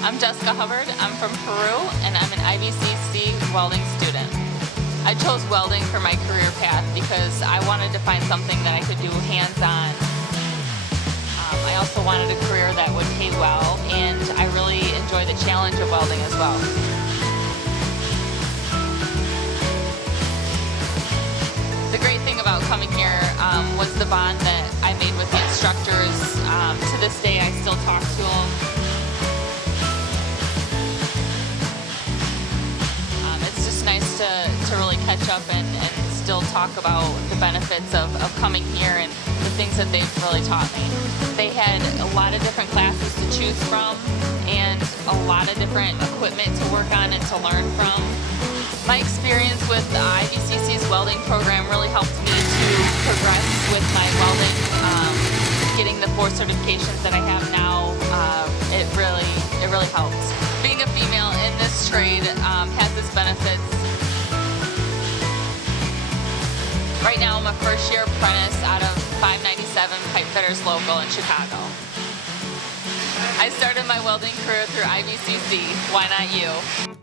I'm Jessica Hubbard. I'm from Peru, and I'm an IVCC welding student. I chose welding for my career path because I wanted to find something that I could do hands-on. I also wanted a career that would pay well, and I really enjoy the challenge of welding as well. The great thing about coming here was the bond that I made with the instructors. To this day, I still talk to them. It's just nice to really catch up and still talk about the benefits of coming here and the things that they've really taught me. They had a lot of different classes to choose from and a lot of different equipment to work on and to learn from. My experience with the IVCC's welding program really helped me to progress with my welding. Getting the 4 certifications that I have now, it really helps. Being a female in this trade has its benefits. Right now I'm a first-year apprentice out of 597 Pipe Fitters Local in Chicago. I started my welding career through IVCC. Why not you?